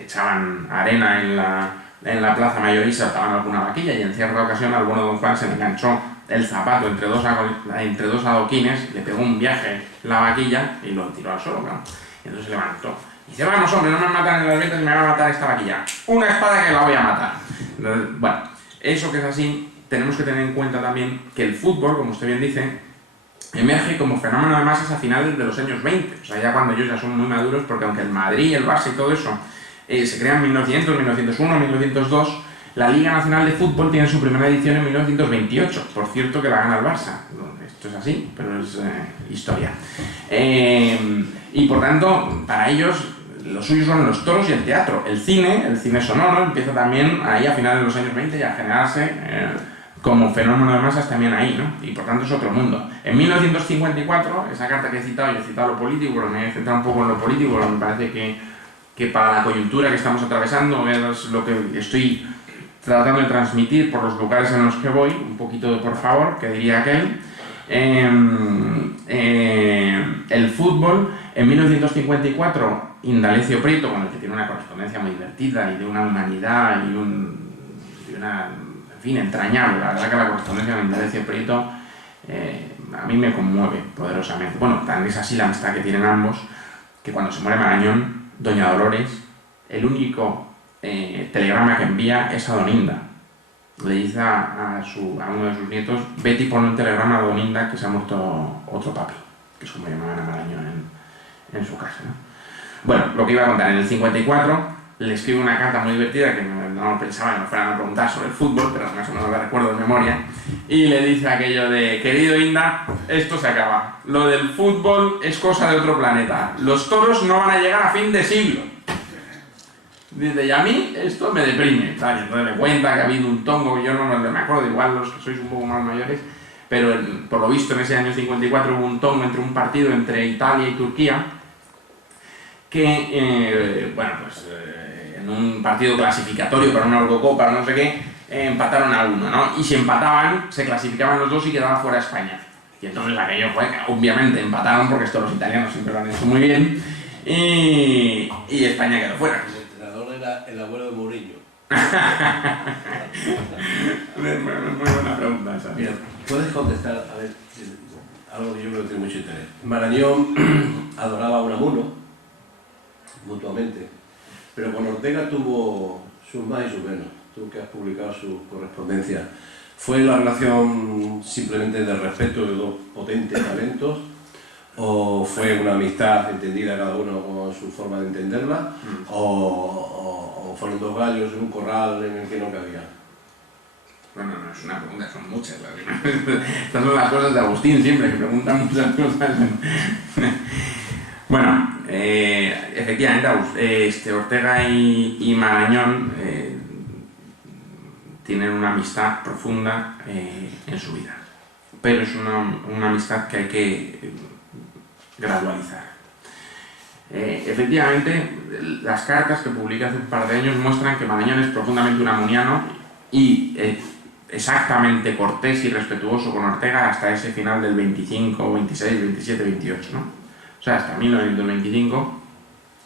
echaban arena en la plaza mayor y saltaban alguna vaquilla, y en cierta ocasión alguno de don Juan se le enganchó el zapato entre dos adoquines, le pegó un viaje la vaquilla y lo tiró al suelo, ¿no? Y entonces se levantó. Y dice, vamos hombre, no me matan en las ventas y me va a matar esta vaquilla. Una espada que la voy a matar. Entonces, bueno, eso que es así, tenemos que tener en cuenta también que el fútbol, como usted bien dice, emerge como fenómeno de masas a finales de los años 20. O sea, ya cuando ellos ya son muy maduros, porque aunque el Madrid, el Barça y todo eso se crea en 1900, 1901, 1902, la Liga Nacional de Fútbol tiene su primera edición en 1928. Por cierto que la gana el Barça. Esto es así, pero es historia. Y por tanto, para ellos, los suyos son los toros y el teatro. El cine sonoro, empieza también ahí a finales de los años 20 y a generarse como fenómeno de masas también ahí, ¿no? Y por tanto es otro mundo. En 1954, esa carta que he citado, yo he citado lo político, pero me he centrado un poco en lo político, porque me parece que para la coyuntura que estamos atravesando es lo que estoy tratando de transmitir por los lugares en los que voy, un poquito de por favor, que diría aquel. El fútbol, en 1954, Indalecio Prieto, con el que tiene una correspondencia muy divertida y de una humanidad y de una, en fin, entrañable. La verdad que la correspondencia de Indalecio Prieto a mí me conmueve poderosamente. Bueno, tan es así la amistad que tienen ambos, que cuando se muere Marañón, doña Dolores, el único telegrama que envía es a don Inda. Le dice a uno de sus nietos, vete y pone un telegrama a don Inda que se ha muerto otro papi, que es como llamaban a Marañón en su casa, ¿no? Bueno, lo que iba a contar, en el 54 le escribe una carta muy divertida que no pensaba que me fueran a preguntar sobre el fútbol, pero más o menos la recuerdo de memoria, y le dice aquello de, querido Inda, esto se acaba, lo del fútbol es cosa de otro planeta, los toros no van a llegar a fin de siglo. Dice, y a mí esto me deprime, ¿sabes? Entonces me cuenta que ha habido un tongo, yo no me acuerdo, igual los que sois un poco más mayores, pero por lo visto en ese año 54 hubo un tongo entre un partido entre Italia y Turquía, que, bueno, pues en un partido clasificatorio para una Eurocopa o no sé qué, empataron a uno, ¿no? Y si empataban, se clasificaban los dos y quedaba fuera España. Y entonces aquello fue, obviamente empataron porque esto los italianos siempre lo han hecho muy bien, y España quedó fuera. Era el abuelo de Mourinho. Muy buena pregunta esa. Mira, puedes contestar, a ver, algo que yo creo que tiene mucho interés. Marañón adoraba a Unamuno, mutuamente, pero con Ortega tuvo sus más y sus menos. Tú que has publicado su correspondencia, ¿fue la relación simplemente de respeto de dos potentes talentos? ¿O fue una amistad entendida cada uno con su forma de entenderla? ¿O fueron dos gallos en un corral en el que no cabía? Bueno, no es una pregunta, son muchas. Estas son las cosas de Agustín siempre, que preguntan muchas cosas. Bueno, efectivamente, Ortega y Marañón tienen una amistad profunda en su vida. Pero es una amistad que hay que gradualizar. Efectivamente, las cartas que publiqué hace un par de años muestran que Marañón es profundamente unamuniano y exactamente cortés y respetuoso con Ortega hasta ese final del 25, 26, 27, 28, ¿no? O sea, hasta 1925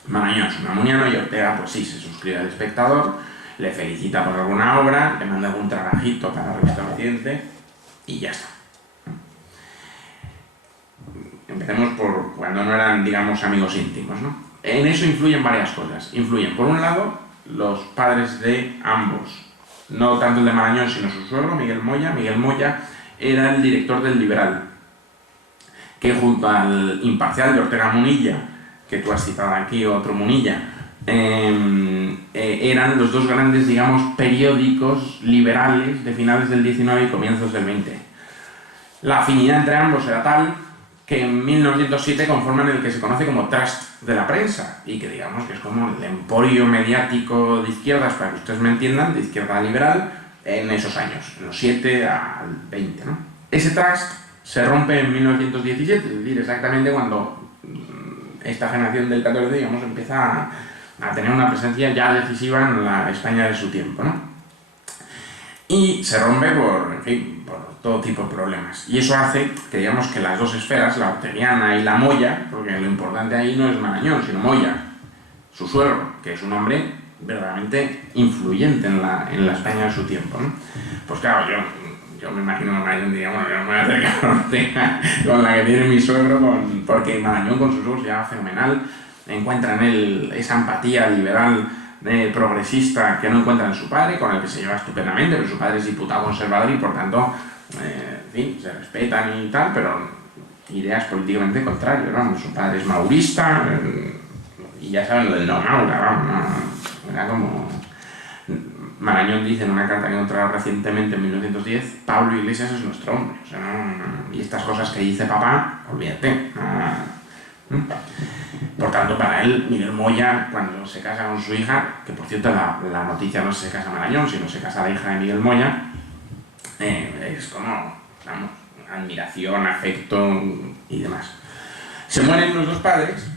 Marañón es unamuniano y Ortega, pues sí, se suscribe al Espectador, le felicita por alguna obra, le manda algún trabajito para la revista Occidente y ya está. Empecemos por cuando no eran, digamos, amigos íntimos, ¿no? En eso influyen varias cosas. Influyen, por un lado, los padres de ambos no tanto el de Marañón, sino su suegro, Miguel Moya. Miguel Moya era el director del Liberal, que junto al Imparcial de Ortega Munilla, que tú has citado aquí, otro Munilla, eran los dos grandes, digamos, periódicos liberales de finales del 19 y comienzos del 20. La afinidad entre ambos era tal que en 1907 conforman el que se conoce como Trust de la prensa, y que digamos que es como el emporio mediático de izquierdas, para que ustedes me entiendan, de izquierda liberal, en esos años, en los 7 al 20, ¿no? Ese Trust se rompe en 1917, es decir, exactamente cuando esta generación del 14, digamos, empieza a tener una presencia ya decisiva en la España de su tiempo, ¿no? Y se rompe por, en fin, por todo tipo de problemas. Y eso hace que, digamos, que las dos esferas, la orteguiana y la Moya, porque lo importante ahí no es Marañón, sino Moya, su suegro, que es un hombre verdaderamente influyente en la España de su tiempo, ¿no? Pues claro, yo me imagino a Marañón, digamos, yo me voy a acercar a Ortega con la que tiene mi suegro, porque Marañón con sus suegros ya fenomenal, encuentra en él esa empatía liberal progresista que no encuentra en su padre, con el que se lleva estupendamente, pero su padre es diputado conservador y por tanto, en fin, se respetan y tal, pero ideas políticamente contrarias, ¿no? Su padre es maurista, y ya saben lo del no Maura, vamos, ¿no? Era como... Marañón dice en una carta que encontrado recientemente en 1910, Pablo Iglesias es nuestro hombre, o sea, y estas cosas que dice papá, olvídate, Por tanto, para él, Miguel Moya, cuando se casa con su hija, que por cierto la noticia no se casa Marañón, sino se casa la hija de Miguel Moya, es como, vamos, admiración, afecto y demás. Se mueren los dos padres,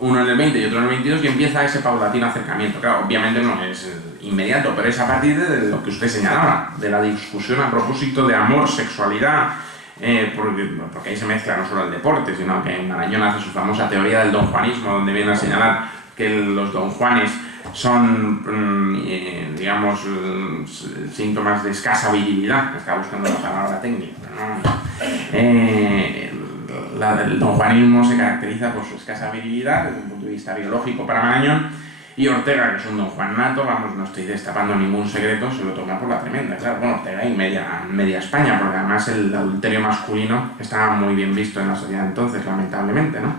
uno en el 20 y otro en el 22, y empieza ese paulatino acercamiento. Claro, obviamente no es inmediato, pero es a partir de lo que usted señalaba, de la discusión a propósito de amor, sexualidad, porque ahí se mezcla no solo el deporte, sino que Marañón hace su famosa teoría del donjuanismo, donde viene a señalar que los donjuanes son, digamos, síntomas de escasa virilidad. Estaba buscando la palabra técnica, ¿no? El donjuanismo se caracteriza por su escasa virilidad desde un punto de vista biológico para Marañón, y Ortega, que es un don Juan nato, vamos, no estoy destapando ningún secreto, se lo toma por la tremenda, claro. Bueno, Ortega y media España, porque además el adulterio masculino estaba muy bien visto en la sociedad entonces, lamentablemente, ¿no?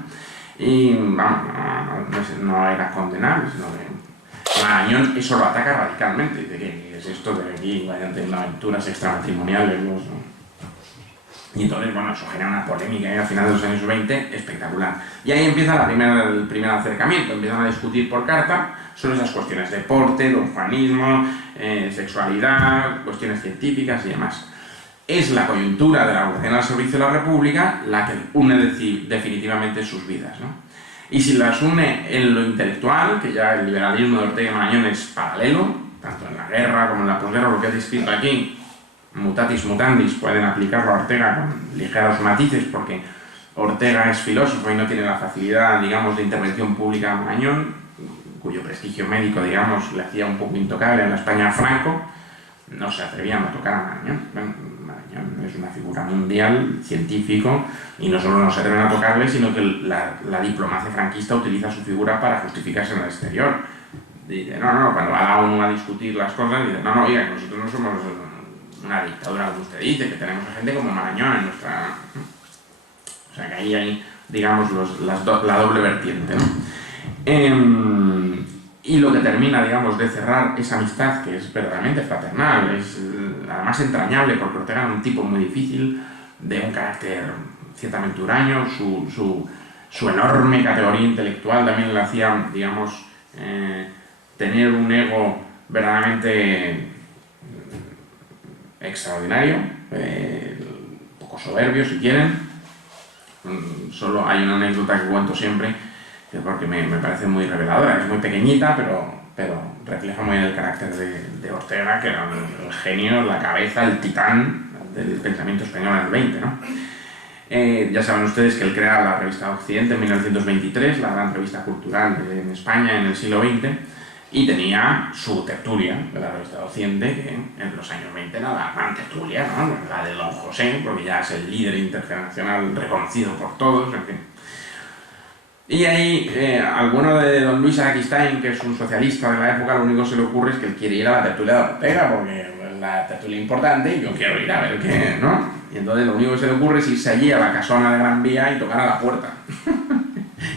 Y, vamos, no era condenable, sino que Marañón eso lo ataca radicalmente, dice que es esto de aquí vayan teniendo aventuras extramatrimoniales, ¿no? Y entonces, bueno, eso genera una polémica a finales de los años 20 espectacular. Y ahí empieza el primer acercamiento, empiezan a discutir por carta sobre esas cuestiones, deporte, donjuanismo, sexualidad, cuestiones científicas y demás. Es la coyuntura de la vocación al servicio de la República la que une definitivamente sus vidas, ¿no? Y si las une en lo intelectual, que ya el liberalismo de Ortega y Marañón es paralelo, tanto en la guerra como en la posguerra, lo que he descrito aquí, mutatis mutandis, pueden aplicarlo a Ortega con ligeros matices, porque Ortega es filósofo y no tiene la facilidad, digamos, de intervención pública a Marañón, cuyo prestigio médico, digamos, le hacía un poco intocable en la España Franco. No se atrevían a tocar a Marañón. Bueno, Marañón es una figura mundial, científico, y no solo no se atreven a tocarle, sino que la diplomacia franquista utiliza su figura para justificarse en el exterior. Dice, no, cuando va a uno a discutir las cosas, dice, no, oiga, nosotros no somos una dictadura, como usted dice, que tenemos a gente como Marañón en nuestra... O sea, que ahí hay, digamos, la doble vertiente, ¿no? Y lo que termina, digamos, de cerrar esa amistad, que es verdaderamente fraternal, es además entrañable, porque Ortega era un tipo muy difícil, de un carácter ciertamente huraño, su enorme categoría intelectual también le hacía, digamos, tener un ego verdaderamente extraordinario, un poco soberbio si quieren. Solo hay una anécdota que cuento siempre, porque me parece muy reveladora, es muy pequeñita, pero refleja muy bien el carácter de Ortega, que era el genio, la cabeza, el titán del pensamiento español en el 20, ¿no? Ya saben ustedes que él crea la revista Occidente en 1923, la gran revista cultural en España en el siglo XX, y tenía su tertulia de la revista Occidente, que en los años 20 era la gran tertulia, ¿no? La de Don José, porque ya es el líder internacional reconocido por todos, en fin. Y ahí, al bueno de don Luis Araquistain, que es un socialista de la época, lo único que se le ocurre es que él quiere ir a la tertulia de Ortega, porque es la tertulia importante y yo quiero ir a ver qué, ¿no? Y entonces lo único que se le ocurre es irse allí a la casona de Gran Vía y tocar a la puerta.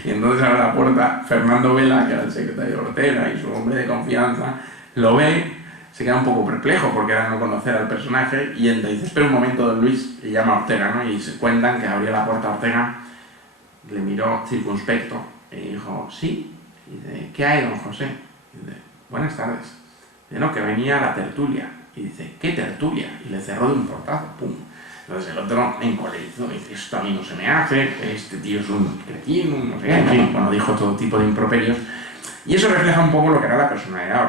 Y entonces abre la puerta Fernando Vela, que era el secretario de Ortega y su hombre de confianza, lo ve, se queda un poco perplejo porque era no conocer al personaje y entonces dice, espera un momento, don Luis, y llama a Ortega, ¿no? Y se cuentan que abrió la puerta a Ortega, le miró circunspecto y dijo, sí. Y dice, ¿qué hay, don José? Y dice, buenas tardes. Dice, no, que venía a la tertulia. Y dice, ¿qué tertulia? Y le cerró de un portazo, pum. Entonces el otro encolerizó, dice, esto a mí no se me hace, este tío es un cretino, no sé qué, en fin, bueno, dijo todo tipo de improperios. Y eso refleja un poco lo que era la personalidad